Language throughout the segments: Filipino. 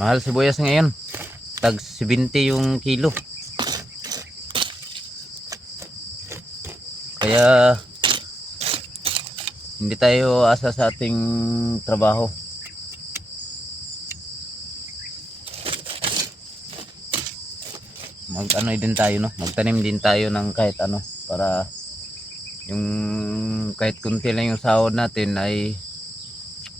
Mahal sibuyas ngayon. Tag 70 yung kilo. Kaya hindi tayo asa sa ating trabaho. Mag ano din tayo no, magtanim din tayo ng kahit ano para yung kahit kunti lang yung sahod natin ay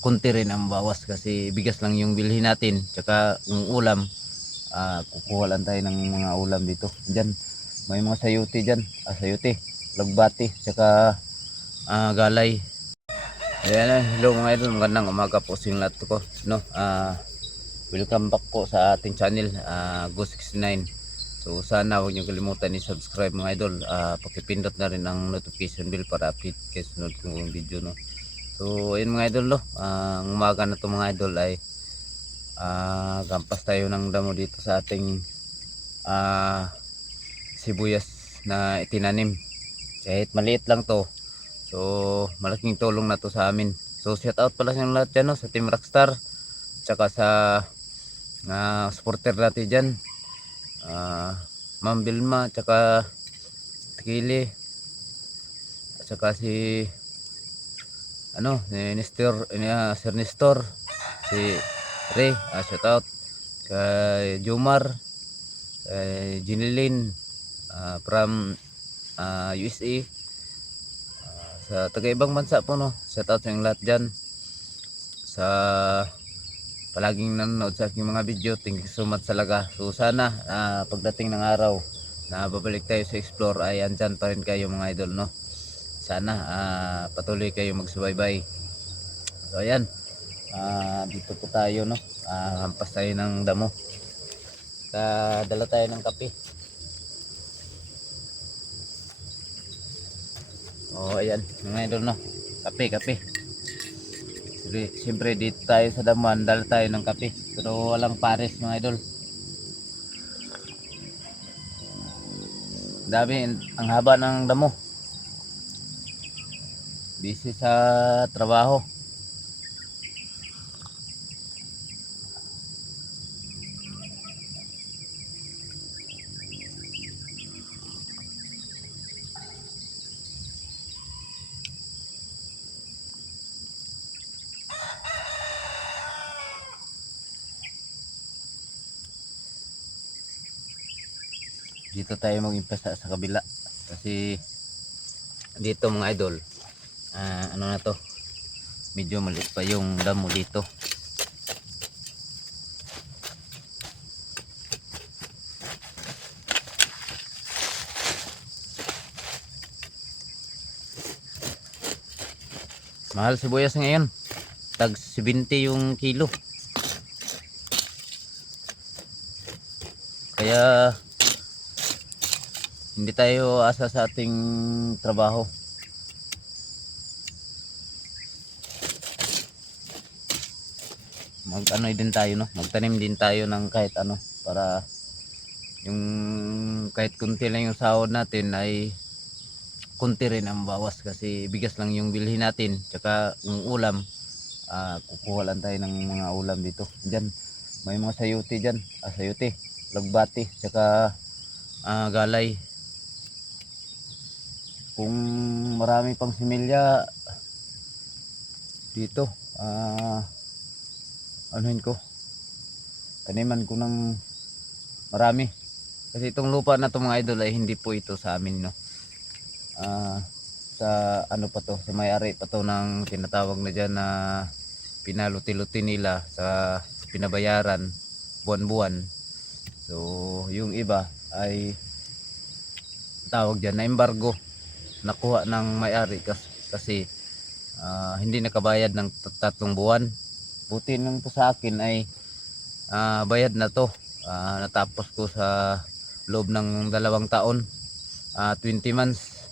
kunti rin ang bawas kasi bigas lang yung bilhin natin tsaka yung ulam. Ah, kukuha lang tayo ng mga ulam dito. Dyan may mga sayuti dyan ah, sayuti lagbati tsaka ah, galay. Ayan eh, hello mga idol magandang umaga po sa inyong lahat ko no? Ah welcome back po sa ating channel ah, Go69 So sana huwag niyo kalimutan i-subscribe mga idol. Ah, pakipindot na rin ang notification bell para update kayo sunod kong video no. So ayun mga idol no. Ah, ang umaga na to mga idol ay ah, gampas tayo ng damo dito sa ating ah, sibuyas na itinanim. Kahit maliit lang to. So malaking tulong na to sa amin. So shout out pala sa lahat dyan no, sa Team Rockstar. Tsaka sa na supporter natin dyan ah Ma'am Vilma tsaka Tikili at si ano ni Nestor ni ah, Sir Nestor si Ray ah, shout out kay Jumar kay Jinilin ah, from ah, USA Ah, sa taga ibang bansa po no shout out sa inyong lahat dyan sa palaging nanonood sa aking mga video. Thank you so much talaga. So sana ah, pagdating ng araw na babalik tayo sa explore ay andyan pa rin kayo mga idol no. Sana ah, patuloy kayo magsubaybay. So ayan. Ah, dito po tayo no. Ah, hampas tayo ng damo. Ka dala tayo ng kape. Oh, ayan, mga idol no. Kape, kape. Siyempre, dito tayo sa damuhan, dala tayo ng kape. Pero walang pares mga idol. Dami, ang haba ng damo. Busy sa trabaho. dito tayo mag-impesa sa kabila kasi dito mga idol ah, ano na to? Medyo maliit pa yung damo dito. Mahal sibuyas ngayon. Tag 70 yung kilo. Kaya hindi tayo asa sa ating trabaho. Mag ano din tayo no, magtanim din tayo ng kahit ano para yung kahit kunti lang yung sahod natin ay kunti rin ang bawas kasi bigas lang yung bilhin natin. Tsaka yung ulam ah, kukuha lang tayo ng mga ulam dito. Diyan may mga sayuti diyan. Ah, sayuti lagbati tsaka ah, galay. Kung marami pang similya dito ah anuhin ko. Taniman ko ng marami. Kasi itong lupa na to mga idol ay hindi po ito sa amin no? Ah sa ano pa to sa may-ari pa to ng tinatawag na dyan na pinaluti-luti nila sa pinabayaran buwan-buwan. So yung iba ay tawag dyan na embargo nakuha ng may-ari kasi, kasi ah, hindi nakabayad ng tat- tatlong buwan. Buti nung to sa akin ay ah, bayad na to. Ah, natapos ko sa loob ng dalawang taon. Ah, 20 months.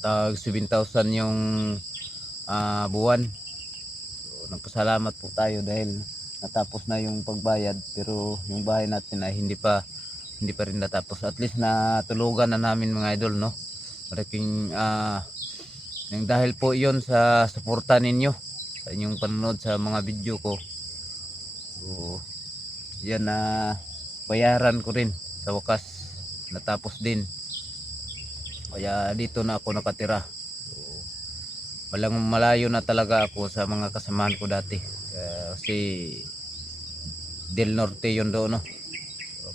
Tag 7,000 yung ah, buwan. So, nagpasalamat po tayo dahil natapos na yung pagbayad pero yung bahay natin ay hindi pa hindi pa rin natapos. At least natulugan na namin mga idol no malaking ah yung dahil po iyon sa suporta ninyo sa inyong panonood sa mga video ko. So yan na bayaran ko rin sa wakas. Natapos din. Kaya dito na ako nakatira. So, walang malayo na talaga ako sa mga kasamahan ko dati. Kaya kasi Del Norte yun doon no?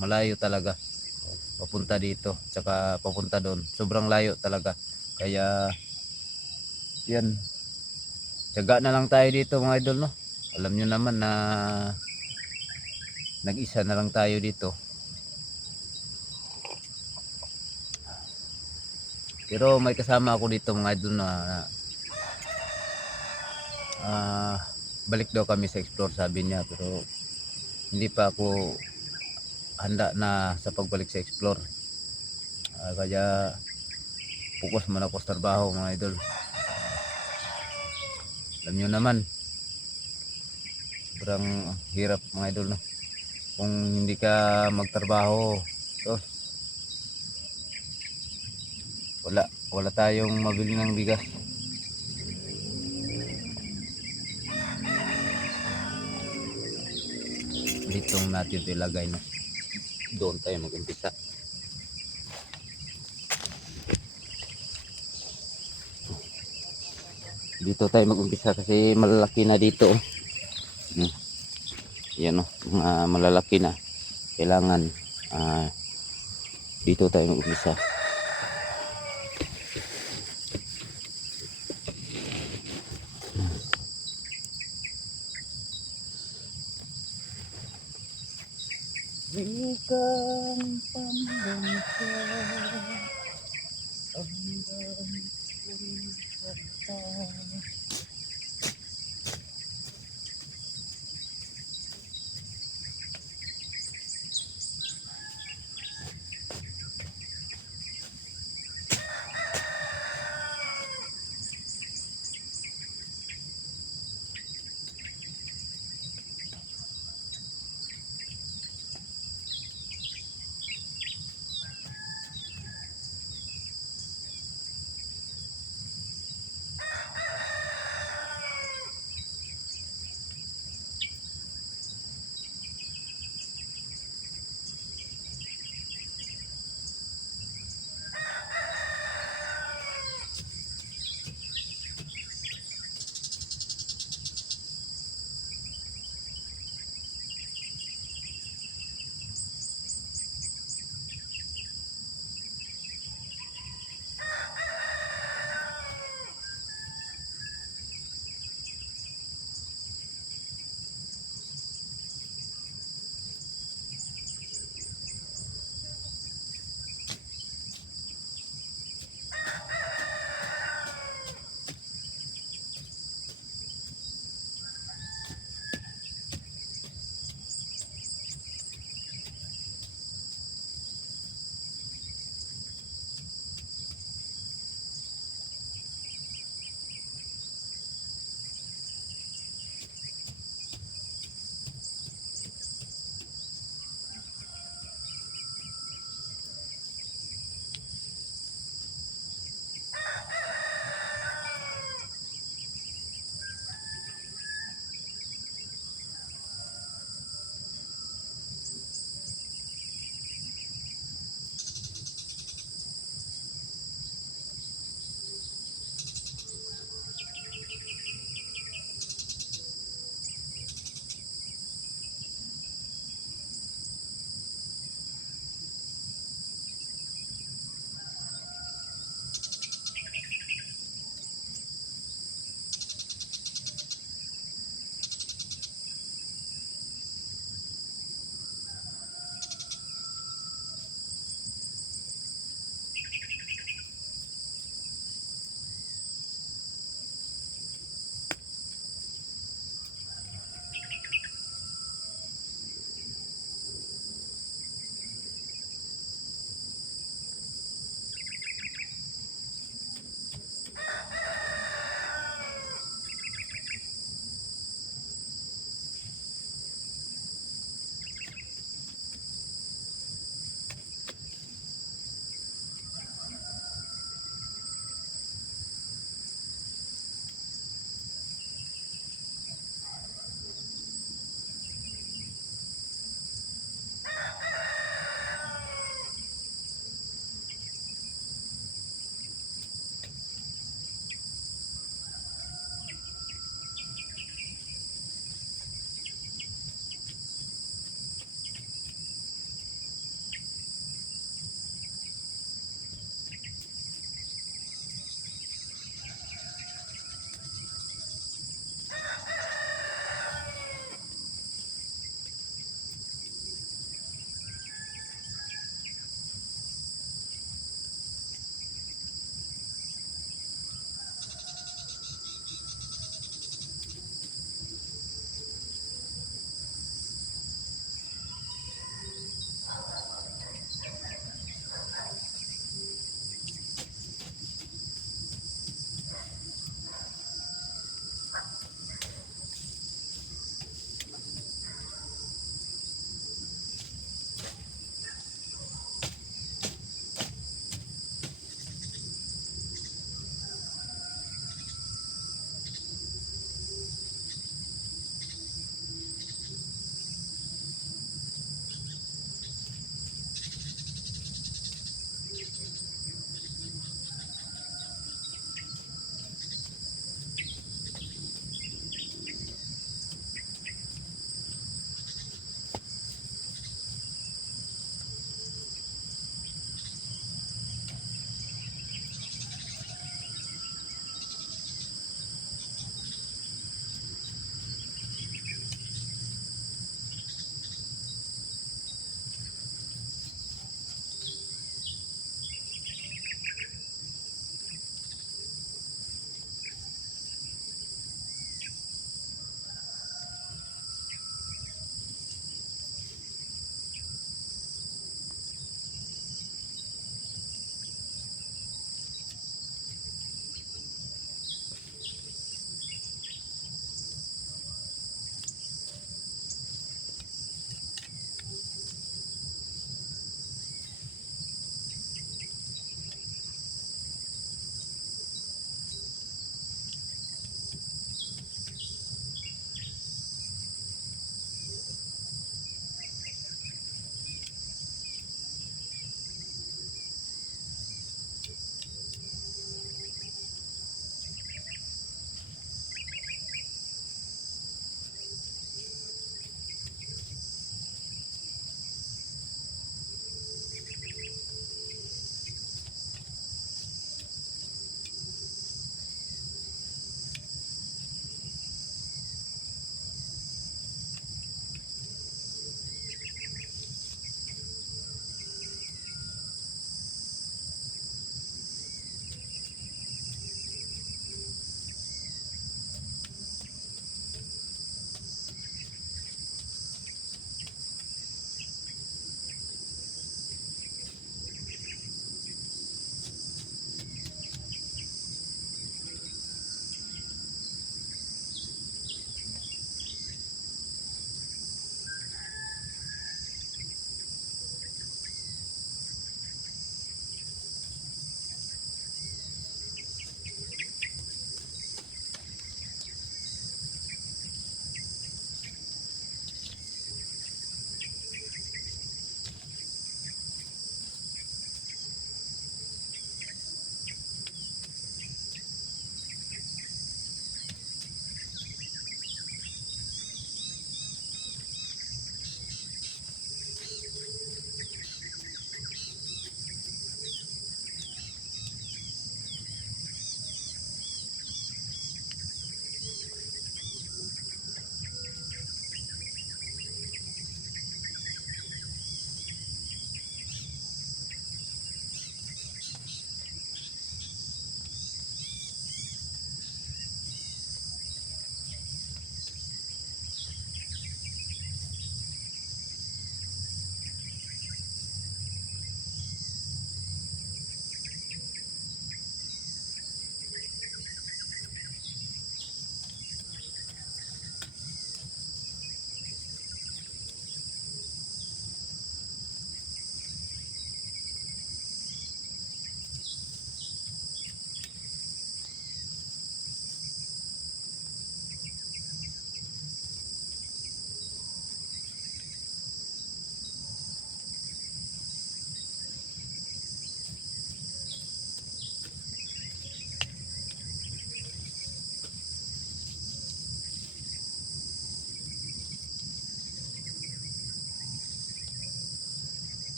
Malayo talaga. Papunta dito tsaka papunta doon. Sobrang layo talaga. Kaya yan Tiyaga na lang tayo dito mga idol no. Alam nyo naman na nag-isa na lang tayo dito. Pero may kasama ako dito mga idol na ah, balik daw kami sa explore sabi niya pero hindi pa ako handa na sa pagbalik sa explore. Ah, kaya focus man ako sa trabaho mga idol. Alam nyo naman, sobrang hirap mga idol no. Kung hindi ka magtrabaho, so, wala, wala tayong mabili ng bigas. Ditong natin ito ilagay no. Doon tayo mag-umpisa. Dito tayo mag-umpisa kasi malalaki na dito yan oh, mga malalaki na. Kailangan ah, dito tayo mag-umpisa. Bigyan pambansa Hanggang Christmas time.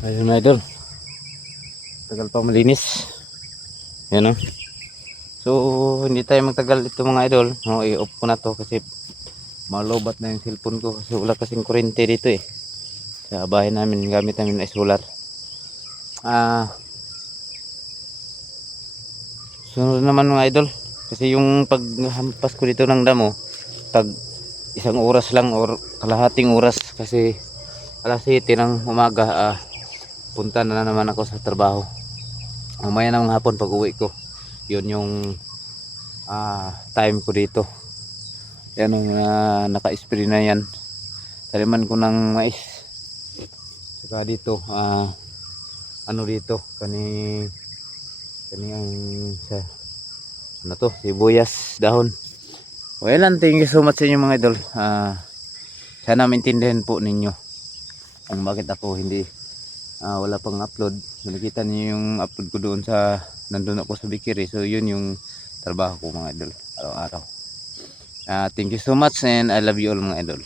Ayun mga idol. Tagal pa malinis. Yan o. So, hindi tayo magtagal dito mga idol. No, i-off ko na to kasi malobat na yung cellphone ko kasi wala kasing kurente dito eh. Sa bahay namin, gamit namin ay solar. Ah, sunod naman mga idol. Kasi yung paghampas ko dito ng damo, tag isang oras lang or kalahating oras kasi alas 7 ng umaga ah, punta na naman ako sa trabaho. Mamaya ng hapon pag uwi ko. Yun yung ah, time ko dito. Yan ang uh, naka-spray na yan. Taliman ko ng mais. Saka dito ah, ano dito? Kani kani ang sa ano to? Sibuyas dahon. Well and thank you so much sa inyo mga idol. Ah, sana maintindihan po ninyo kung bakit ako hindi ah, wala pang upload. Nakikita niyo yung upload ko doon sa nandun ako sa Bikiri so yun yung trabaho ko mga idol araw-araw. Ah, thank you so much and I love you all mga idol